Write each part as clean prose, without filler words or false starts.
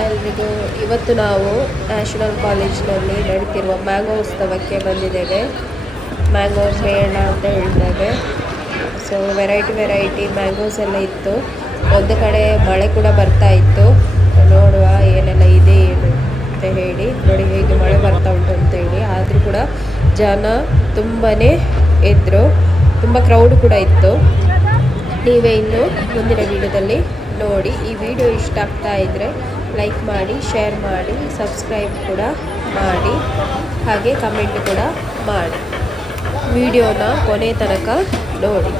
ಎಲ್ರಿಗೂ ಇವತ್ತು ನಾವು ನ್ಯಾಷನಲ್ ಕಾಲೇಜಿನಲ್ಲಿ ನಡೀತಿರುವ ಮ್ಯಾಂಗೋ ಉತ್ಸವಕ್ಕೆ ಬಂದಿದ್ದೇವೆ. ಮ್ಯಾಂಗೋ ಮೇಳ ಅಂತ ಹೇಳ್ತೇವೆ. ಸೊ ವೆರೈಟಿ ಮ್ಯಾಂಗೋಸ್ ಎಲ್ಲ ಇತ್ತು. ಒಂದು ಕಡೆ ಮಳೆ ಕೂಡ ಬರ್ತಾ ಇತ್ತು. ನೋಡುವ ಏನೆಲ್ಲ ಇದೆ ಏನು ಅಂತ ಹೇಳಿ. ನೋಡಿ ಹೇಗೆ ಮಳೆ ಬರ್ತಾ ಉಂಟು ಅಂತ ಹೇಳಿ. ಆದರೂ ಕೂಡ ಜನ ತುಂಬಾ ಇದ್ದರು, ತುಂಬ ಕ್ರೌಡ್ ಕೂಡ ಇತ್ತು. ನೀವೇ ಇನ್ನು ಮುಂದಿನ ವಿಡಿಯೋದಲ್ಲಿ ನೋಡಿ. ಈ ವಿಡಿಯೋ ಇಷ್ಟ ಆಗ್ತಾ ಇದ್ದರೆ ಲೈಕ್ ಮಾಡಿ, ಶೇರ್ ಮಾಡಿ, ಸಬ್ಸ್ಕ್ರೈಬ್ ಕೂಡ ಮಾಡಿ, ಹಾಗೆ ಕಮೆಂಟ್ ಕೂಡ ಮಾಡಿ. ವಿಡಿಯೋನ ಕೊನೆ ತನಕ ನೋಡಿ.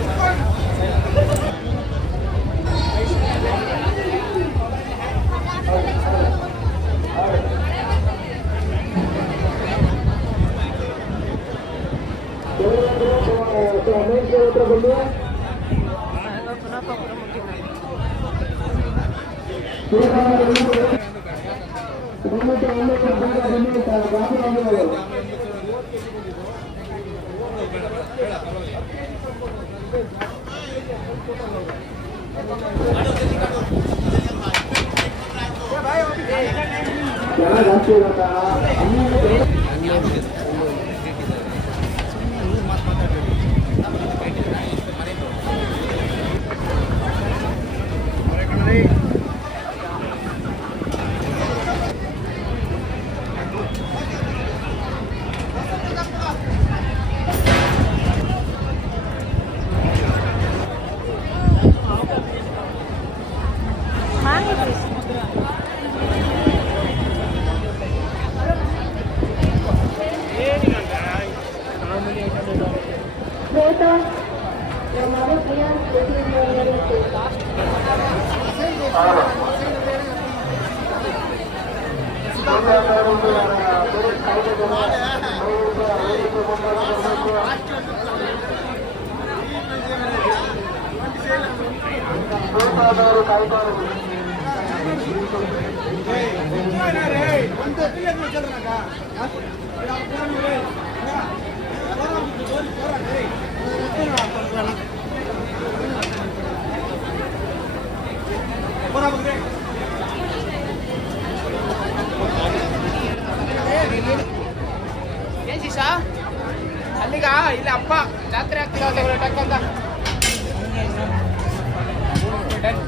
ಅಲ್ಲಿಗ ಇಲ್ಲಿ ಹಬ್ಬ ಜಾತ್ರೆ ಆಗ್ತಿಲ್ಲ ಟಕ್ಕಂತ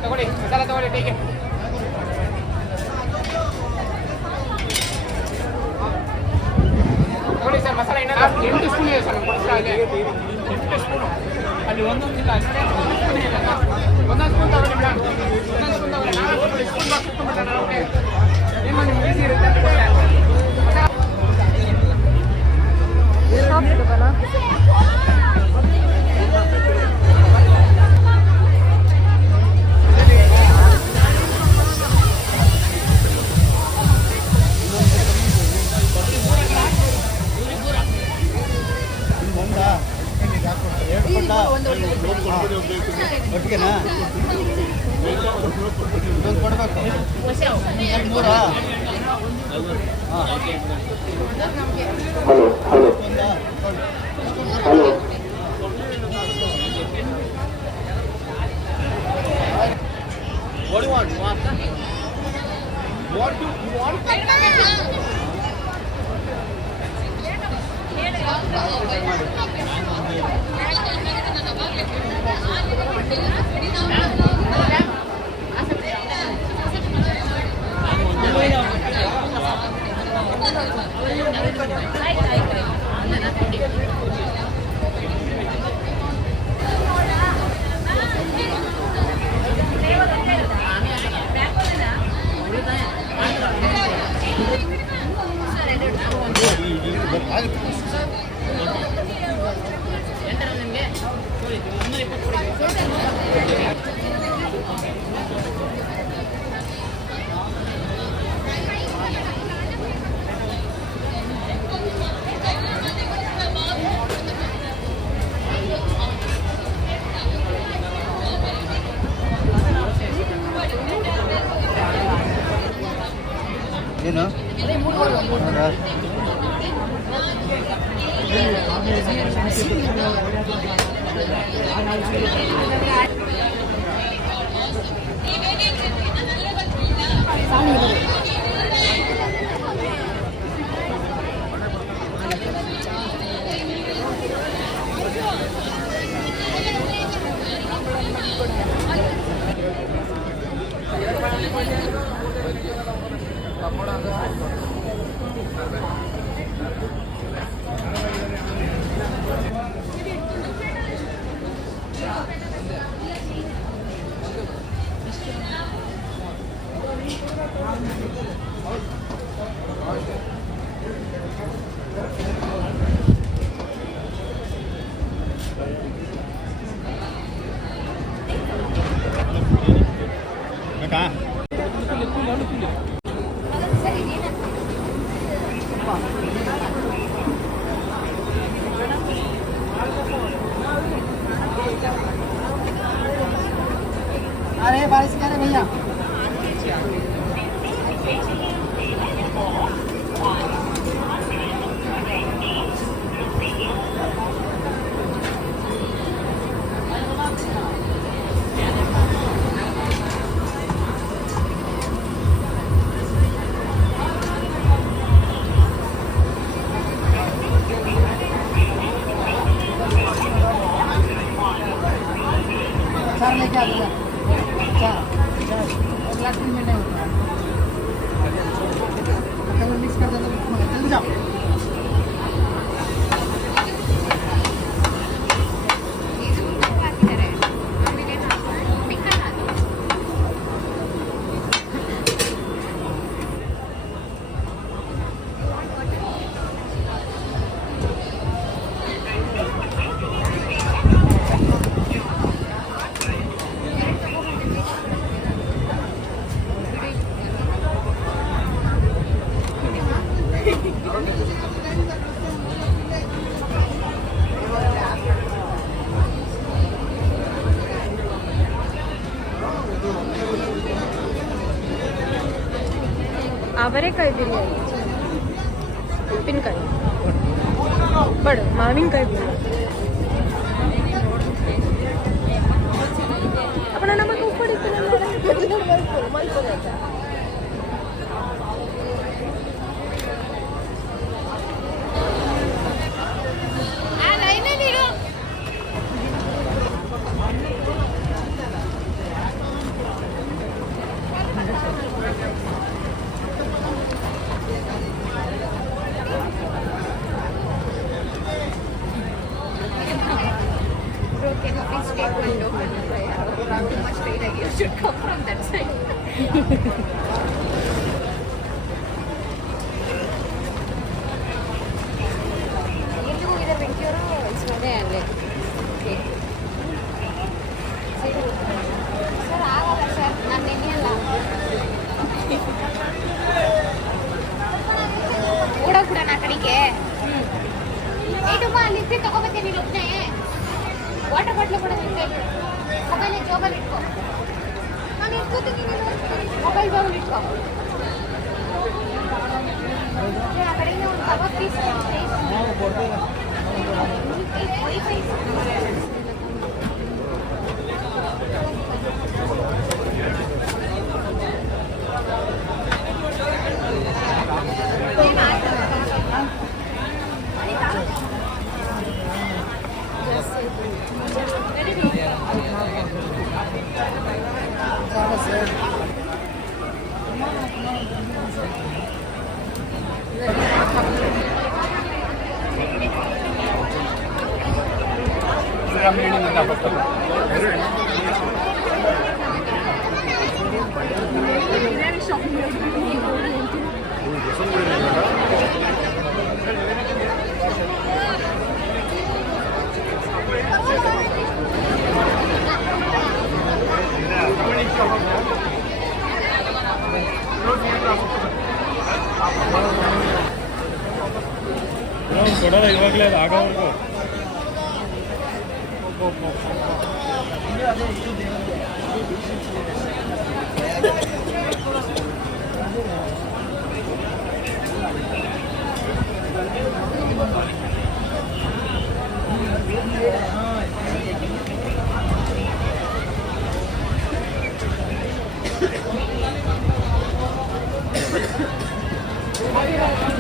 ತಗೊಳ್ಳಿ, ಮಸಾಲ ತಗೊಳ್ಳಿ ಟೀಗೆ. ತಗೊಳ್ಳಿ ಸರ್, ಮಸಾಲ ಇನ್ನೂ 8 ಸ್ಪೂನ್ ಇದೆ ಸರ್. ಅಲ್ಲಿ 8 ಸ್ಪೂನು, ಅಲ್ಲಿ ಒಂದೊಂದು ಇಲ್ಲ, ಒಂದೊಂದು ಸ್ಪೂನ್ ತಗೊಳ್ಳಿ ಮೇಡಮ್, ಒಂದೊಂದು ಸ್ಪೂನ್ ತಗೊಳ್ಳಿ. ನಾನು ಸ್ಪೂನ್ ಬಾಕ್ಸ್ ಇಟ್ಕೊಂಡ್ಬಿಟ್ಟೆ ನಾನು. ಓಕೆ, ಏನು ನಿಮ್ಗೆ ಈಸಿ ಇರುತ್ತೆ ಅಂತ ಒಟ್ಟಿಗೆನಾ ಇದೊಂದು ಕೊಡಬೇಕು. Hello hello hello What do you want? What do you want? ಏನು ಸಾಣಿ अरे बारिश कर रहे भैया चार लेके आ गया चार और लाठी में नहीं होता कलर मिक्स कर देना जल्दी जाओ ಅವರೆಕಾಯಿ ಬಿರಿಯಾನಿ ಉಪ್ಪಿನಕಾಯಿ ಬಡು ಮಾವಿನಕಾಯಿ ಬಿರಿಯಾನಿ ಅಪ್ಪನ ನಮಗೆ ಉಪ್ಪಡಿತ್ತು should come from that side. ఎందుకు ఇదర్ వెంక్యూరో ఇస్మదే అల్లే ಸರ್ ಆಗಲ್ಲ ಸರ್ ನಾನು ನೆನೆಯಲ್ಲ ಕೂಡ ಕೂಡ ನಾ ಕಡೆಗೆ ಏಟಮ್ಮ ಅಲ್ಲಿಂದ ತಗೋಬರ್ತೀನಿ ಒಬ್ಬನೇ ವಾಟರ್ ಬಾಟ್ಲು ಕೂಡ ನಿಂತೆ ಮೊಬೈಲ್ ಜೋಬಲ್ಲಿ ಇಟ್ಕೋ ನಾನು ಇಟ್ಕೋತೀನಿ ಮೊಬೈಲ್ ಜೋಬಲ್ಲಿ ಇಟ್ಕೋ ಆ ಕಡೆಯಿಂದ ಒಂದು ಕಬಾಬ್ ಪೀಸ್ ಕೊಡೋಲ್ಲ ಇವಾಗಲೇ ಅದು ಆಗೋವರೆಗೂ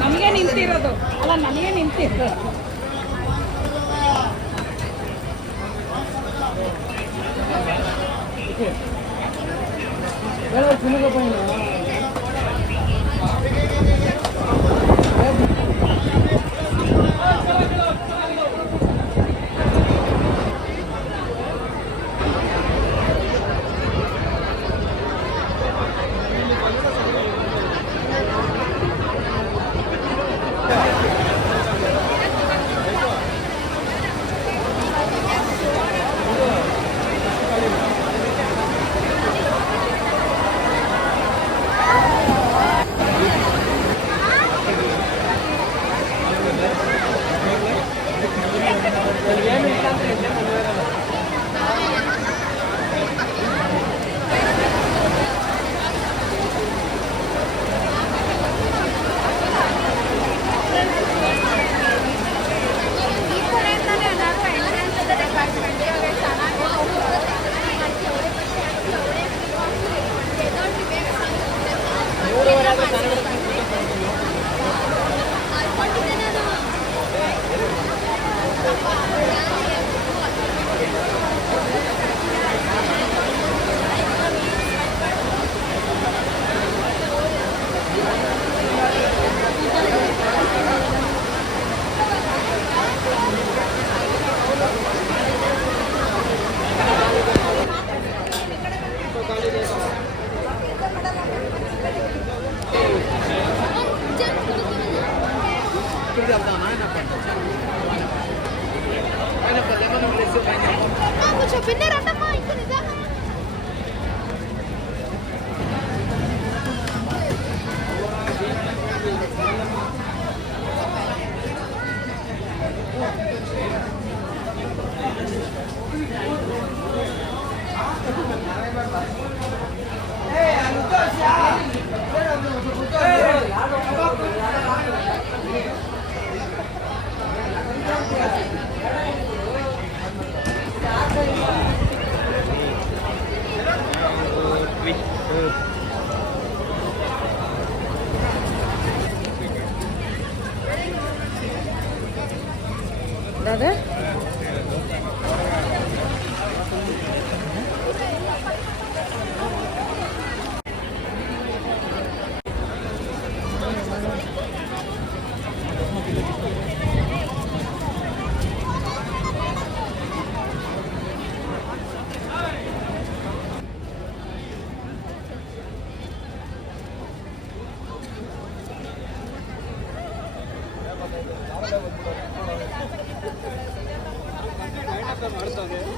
ನಮಗೆ ನಿಂತಿರೋದು ಅಲ್ಲ ನನಗೆ ನಿಂತಿರೋದು ಹೇಳೋ కొంచెం పిన్ని రండమ్మా ఇంకా నిజంగా दादा ಮಾಡ್ತದೆ